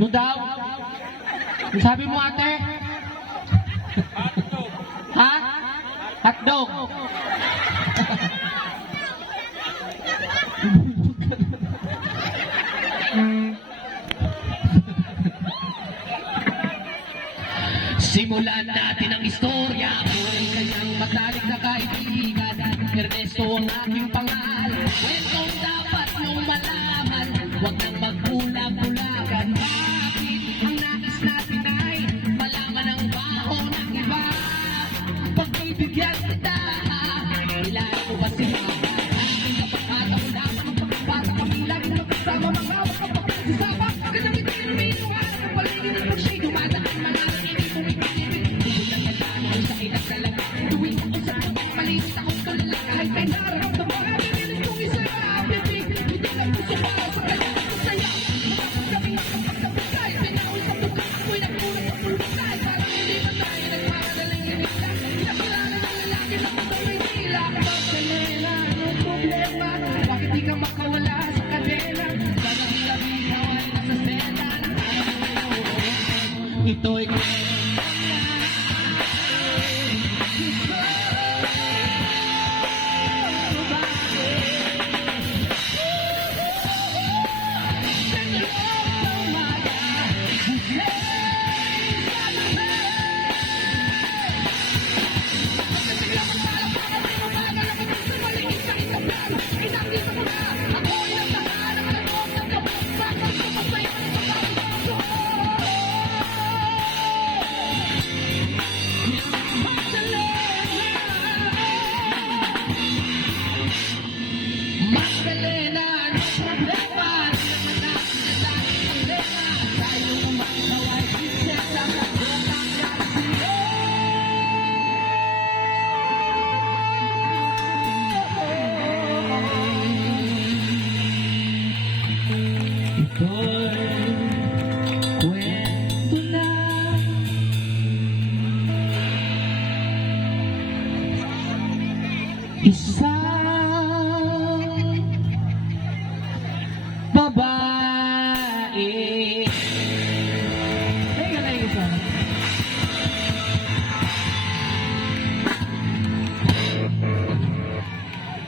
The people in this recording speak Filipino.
Ano daw? Ang sabi mo ate? Ha? Hotdog. Simulan natin ang istorya. Buhay kanyang matalik na kaibigan. Ernesto ang aking pangalan. Kwentong dapat nung malaman. Huwag nang magbulag-bulagan. Bakit ang nais natin ay malaman ang baho ng iba? Pagbibigyan kita, kailangan ko ba sila? Aking kapagkataon lamang ang pagkabata kami laging magkasama mga hawak ang pagkakasama. Kanyang itinumino nga ang paligid ng pursay. Dumadaan malalang hindi pumipigil. Hindi lang nagdaan ang sakit at talaga. Tuwing ako sa mga paligid akong kalala. Kahit may nararamdaman ang pinilit kong isa na bibig. Hindi lang puso para sa kanya masaya. Makakasabing nakapagtapos kahit pinawal sa buka. Ako'y nagpunan sa pulbasay. Parang hindi na tayo nagparadaling inila. Nakilala ng lalaki na patuloy nila. Magdalena, anong problema? Bakit di ka makawala sa kadena? Gagawin hawal na sa sena. Ito'y Magdalena, anong problema? Di naman natin na dahil ang lena. Tayo naman naway prinsesa sa bukang Garcia. Ito'y kwento na isa